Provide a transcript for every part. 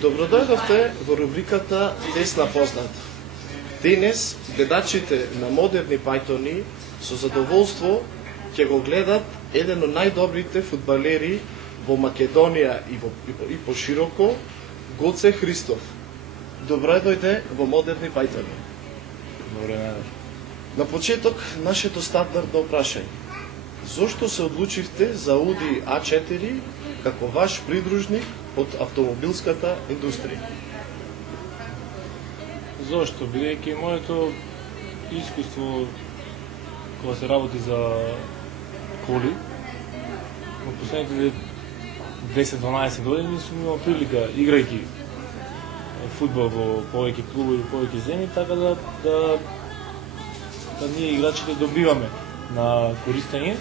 Добродојдовте во рубриката Тесна позната. Денес гледачите на модерни пајтони со задоволство ќе го гледат еден од најдобрите фудбалери во Македонија и пошироко, Гоце Христов. Добро дојде во модерни пајтони. Добре, На почеток, нашето стандардно прашање. Зошто се одлучивте за Ауди А4 како ваш придружник од автомобилската индустрија? Зошто? Бидејќи моето искуство кога се работи за коли, во последните 10-12 години сум имал прилика, играјќи фудбал во повеќе клубови и повеќе земји, така да ние играчите добиваме на користење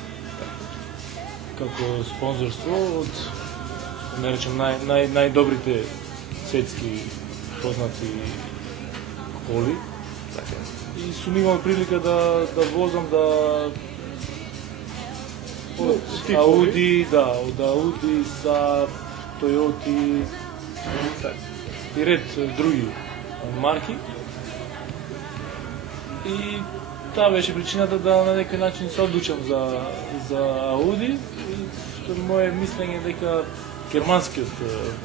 како спонзорство од, не речем, најдобрите светски познати коли. И сум имал прилика да возам од Ауди, од Ауди, Saab, Toyota и ред други марки. И таа беше причината да на некој начин се одлучам за Ауди. И моје мислење дека германскиот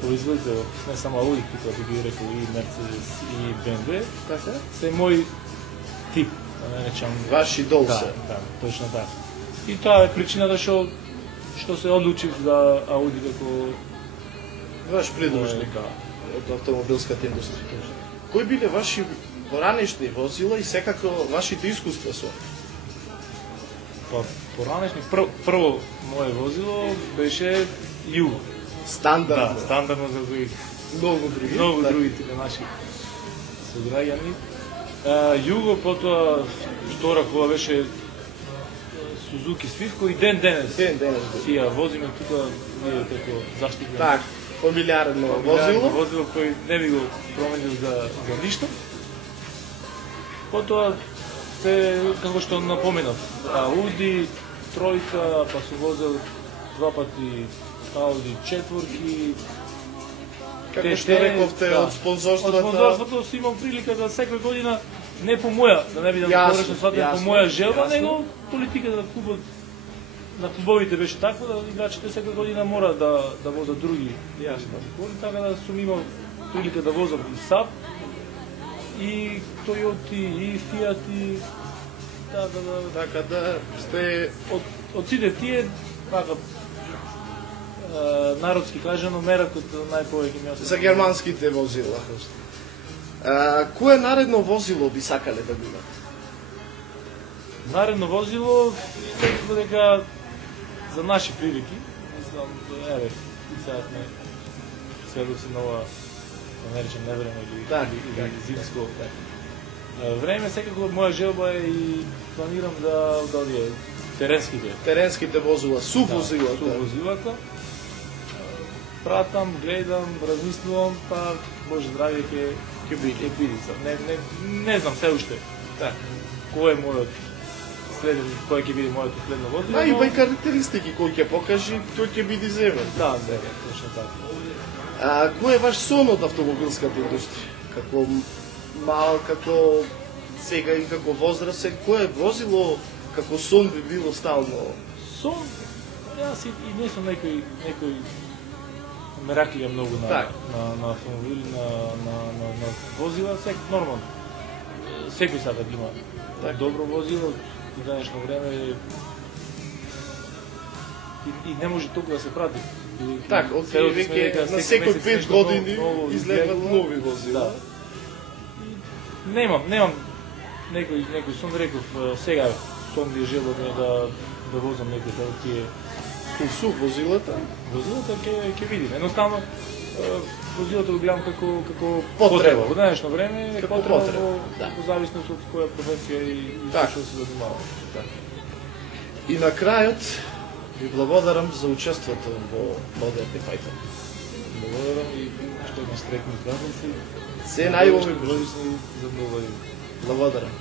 производител, не само Ауди, тука би ги рекол и Мерцедес и BMW, се мој тип, да не речам. Ваш идол се. Да, точно така. И тоа е причината што се одлучив за Ауди како ваш придружник од автомобилската индустрија. Кои биле ваши поранешни возила и секако вашите искуства со? Поранешни, прво моје возило беше Југо. Стандардно. Да, стандардно за многу другите наши сограѓани. Југо, потоа втора кола беше Сузуки Свивко и ден денес. Си ја возиме тука ние како заштитен. Так, фамилиарно возило. Возило кој не би го променил за ништо. Потоа се, како што напоменав, Ауди, тројка, па су возел два пати Ауди четворки. Како што рековте, од спонзорството? Од спонзорството си имам прилика да секоја година, не по моја, да не бидам погрешно сватен, по моја желба, него политиката на клубовите беше таква, да играчите секоја година мора да возат други. Така да сум имал прилика да возам и Saab, и Toyota, и Fiat, и така да сте од сите тие народски кажано меракот најповеќе ми остана. За германските возила. Кое наредно возило би сакале да бидат? Наредно возило, секако дека за наши прилики, мислам, еве, сега сме сведоци на ова, да наречем невреме или зимско време, секако моја желба е и планирам да одие теренските возила, сув возилата. Пратам, гледам, размислувам, па Боже здравје ќе биде. Не знам се уште. Кој е мојот кој ќе биде моето следно возило. Има и карактеристики кој ќе покажи, тој ќе биде земен. Да, точно така. Кој е ваш сон од автомобилската индустрија? Како мал, како сега и како возраст, кој е возило како сон би било стално? Сон? Јас и не сум некој мераклија многу на автомобили, на возила, нормално. Секој сака да има добро возило, и денешно време и не може толку да се прати. Так, веќе на секој 5 години излегват нови возила. Немам некој сон, реков сега сон ми е желба да возам некој од тие сув возилата? Возилата ќе видим. Едноставно возилата го гледам како потреба. Во денешно време како потреба во зависност од која професија и што се занимава. И на крајот ви благодарам за учеството во модерни пајтони. Благодарам и што ме стрекни празници. Се најубави годишни за многу. Благодарам.